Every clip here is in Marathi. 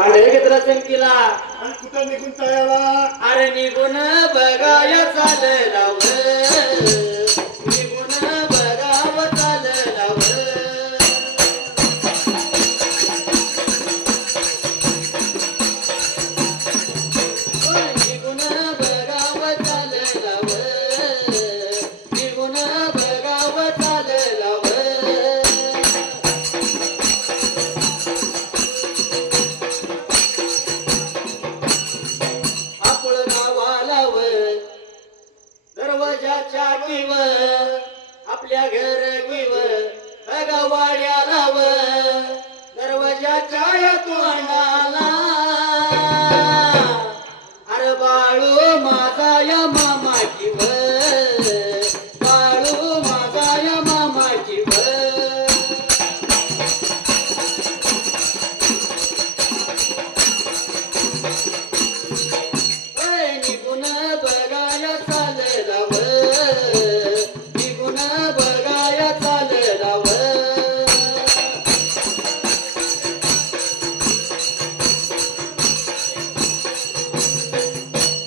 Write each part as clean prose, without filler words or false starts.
भांडे घेतला संकीला आणि कुठं निघून चालला अरे निघून बघाया चालला निघून बघाव चालला निघून बघाव चालला निघून बघाव चालला दरवाजाच्या किव आपल्या घर किव बघवाड्याला दरवाजाच्या तोंडाला अरे बाळू माझा या मामा किव बाळू माझा या मामा किव निघून बघाया चालला निघून बघाया चालला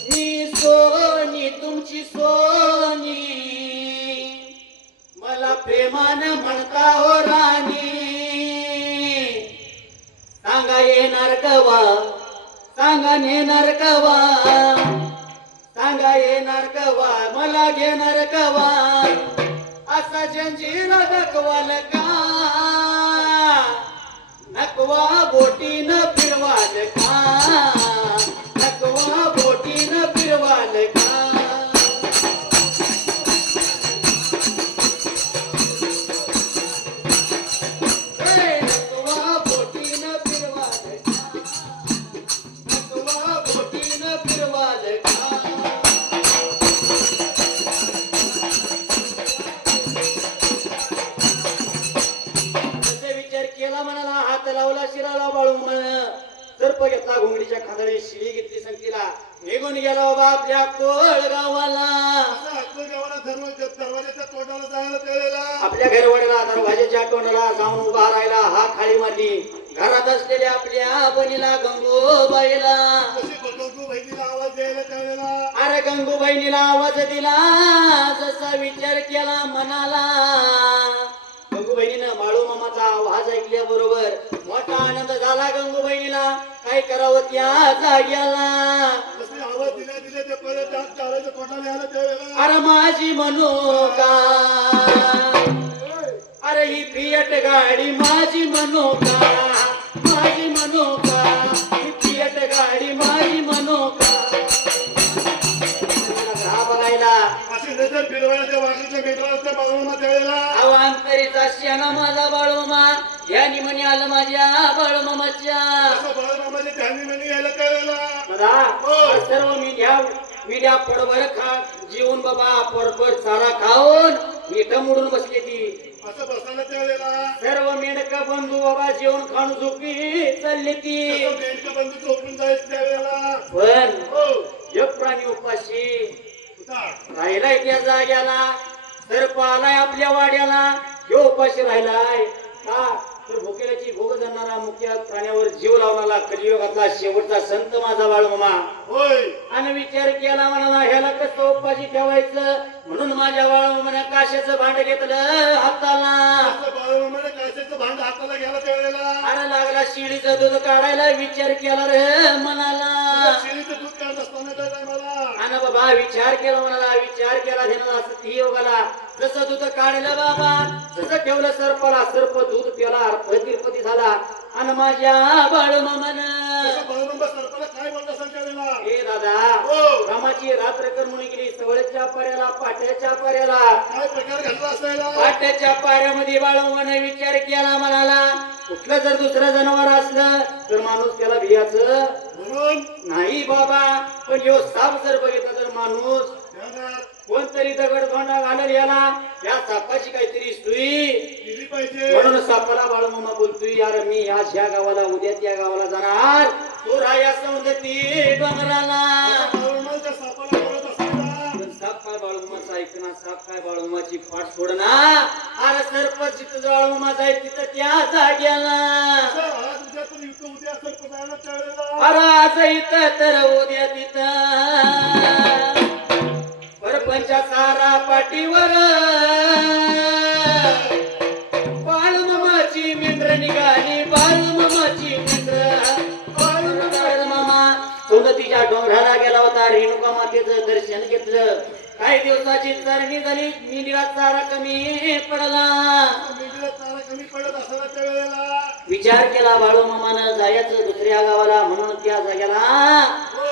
मी सोनी तुमची सोनी मला प्रेमानं म्हणता हो राणी सांगा येणार कवा सांगा नेणार कवा सांगा येणार कवा मला घेणार कवा असा जंजीर नकवाल का नकवा बोटीनं फिरवाल का नकवा बोटीनं फिरवाल का नकवा बोटीनं फिरवाल का नकवा बोटीनं फिरवाल का म्हणाला हात लावला शिराला बाळू म्हण सर्प घेतला घोंगडीच्या खांदळी शिळी घेतली संकीला निघून गेला बाबा आपल्या कोळगावाला दरवाजाच्या तोंडाला जायला त्याला आपल्या घरवडला दरवाजाच्या तोंडाला जाऊन उभा राहिला हा खाली मारली घरात असलेल्या आपल्या बहिणीला गंगूबाईला बहिणीला आवाज द्यायला त्यावेळेला अरे गंगूबाईनीला आवाज दिला जसा विचार केला मनाला गंगूबाईनीनं बाळू मामाचा आवाज ऐकल्याबरोबर मोठा आनंद झाला गंगूबाईनीला काय करावं त्या जाग्याला आवाज दिल्या दिल्या ते परत चालायचं तोंडाला यायला त्यावेळेला अरे माझी म्हणू का अरे ही फिएट गाडी माझी म्हणू का माझी म्हणू का ही फिएट गाडी माझी म्हणू का बघायला अशी नजर फिरवायला त्या वाघाच्या मेट्राला बाळूमा त्यावेळेला अवांतरीचा शियाना माझा बाळूमा या निमनी आलं माझ्या बाळूमामाच्या बाळूमामाच्या ध्यानी म्हणी यायला त्यावेळेला मला सर्व मीडिया पडभर खा जेवून बाबा परभर चारा खाऊन मीठ मोडून बसली ती असं बसायला त्यावेळेला सर्व मेंढक बंधू बाबा जेवण खाऊन झोपी चालली ती मेंढक बंधू झोपून जायचं त्यावेळेला पण एक प्राणी उपाशी राहिलाय त्या जाग्याला सर्प आलाय आपल्या वाड्याला ह्यो उपाशी राहिलाय का तर भुकेल्याची भोग जाणारा मुख्य प्राण्यावर जीव लावणारा कलियुगातला शेवटचा संत माझा बाळूमामा होय आणि विचार केला म्हणाला ह्याला कसं उपाशी ठेवायचं म्हणून माझ्या बाळूमामाने काशाचं भांड घेतलं हाताला बाळूमामाने काशाचं भांड हाताला घ्यायला त्यावेळेला अरे लागला शिडीचं दूध काढायला विचार केला रे मनाला शिळीचं दूध काढत असताना काय मला आणि बाबा विचार केला म्हणाला विचार केला ध्यानाला सती योगाला जसं दूध काढलं बाबा जसं ठेवलं सर्पाला सर्प दूध प्याला प्रतिपती झाला आणि माझ्या बाळूमामानं बाळूमामा सर्पाला काय बोलत असेल त्यावेळेला हे दादा रामाची रात्र करमून गेली सवळच्या पाऱ्याला पाट्याच्या पाऱ्याला काय प्रकार घडला असायला पाट्याच्या पाऱ्यामध्ये बाळूमामाने विचार केला म्हणाला कुठलं जर दुसरं जनावर असलं तर माणूस त्याला भियाचं म्हणून नाही बाबा पण ह्यो साप जर बघितला तर माणूस कोणतरी दगड भांडा घालल याला या सापाची काहीतरी सुई केली पाहिजे म्हणून सापाला बाळूमामा बोलतोय यार मी आज ह्या गावाला उद्या त्या गावाला जाणार तो राया सौंदती डोंगराला बाळूमामाच्या सापाला बोलत असताना साप काय बाळूमाचा ऐकणार साप काय बाळूमाची फाट सोडणार अरे सर्प जिथं बाळूमा जाय तिथं त्या जाग्याला आज उद्या तर युद्ध उद्या सर्प जायला त्यावेळेला आज इथं तर उद्या तिथं परपंचा सारा पाठीवर बाळूमामाची मेंढर निघाली बाळूमामाची मेंढर मामा सौंदतीच्या डोंगराला गेला होता रेणुका मातेचं दर्शन घेतलं काही दिवसाची चरणी झाली मेंढीला चारा कमी पडला मेंढीला चारा कमी पडत असताना त्या वेळेला विचार केला बाळूमामानं जायचं दुसऱ्या गावाला म्हणून त्या जाग्याला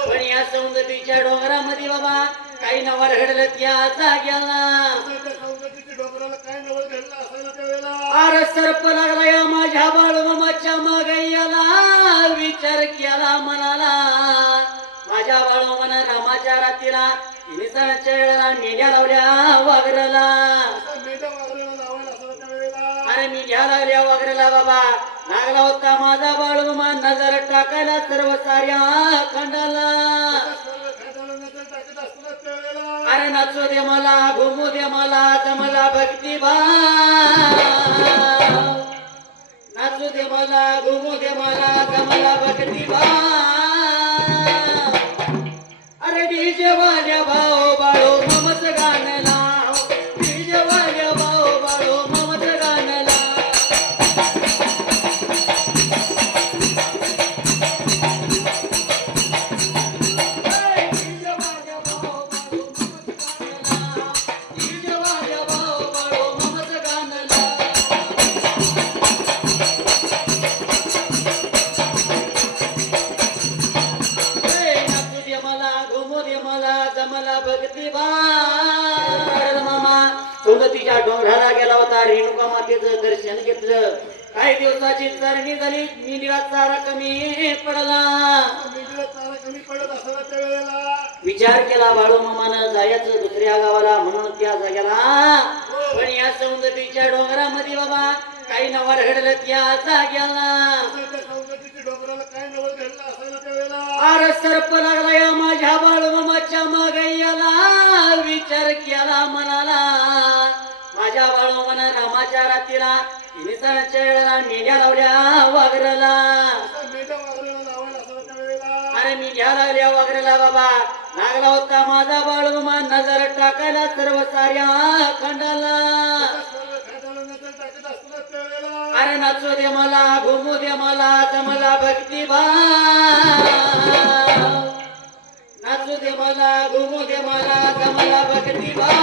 पण या सौंदतीच्या डोंगरामध्ये बाबा काही नवर घडलं त्या जाग्याला त्या सौंदर्याच्या डोंगराला काय नवल घडलं असायला त्या वेळेला अरे सर्प लागला या माझ्या बाळूमामाच्या मागैयाला विचार केला मनाला माझ्या बाळूमानं रामाच्या रात्रीला निसर्गाच्या वेळेला मेंढ्या लावल्या वाघराला मेंढ्या वाघराला लावायला असायला त्या वेळेला अरे मेंढ्या लावल्या वाघराला बाबा लागला होता माझा बाळूमामा नजर टाकायला सर्व साऱ्या खंडाला सर्व खायला नजर टाकत असताना त्या वेळेला अरे नाचू दे मला घुमू दे मला जमला भक्ती भाव नाचू दे मला घुमू दे मला जमला भक्ती भाव अरे डीजे वाल्या भाऊ बाळू ममच गाणं लाव डीजे वाल्या भाऊ बाळू ममच गाणं लाव सौंदतीच्या डोंगराला गेला होता रेणुका मातेचं दर्शन घेतलं काही दिवसाची चरणी झाली मेंढीला चारा कमी पडला मेंढीला चारा कमी पडत असताना त्या वेळेला विचार केला बाळूमामानं जायचं दुसऱ्या गावाला म्हणून त्या जाग्याला पण या सौंदतीच्या डोंगरामध्ये बाबा काही नवर घडलं त्या जाग्याला त्या सौंदर्याच्या डोंगराला काय नवल घडलं असायला त्या वेळेला अरे सर्प लागला या माझ्या बाळूमामाच्या मागैयाला विचार केला मनाला माझ्या बाळूमानं रामाच्या रात्रीला निसर्गाच्या वेळेला मेंढ्या लावल्या वाघराला मेंढ्या वाघराला लावायला असायला त्या वेळेला अरे मेंढ्या लावल्या वाघराला बाबा लागला होता माझा बाळूमा नजर टाकायला सर्व साऱ्या खंडाला सर्व खायला नजर टाकत असताना त्या वेळेला अरे नाचू दे मला घुमू दे मला जमला भक्ती भाव नाचू दे मला घुमू दे मला जमला भक्ती भाव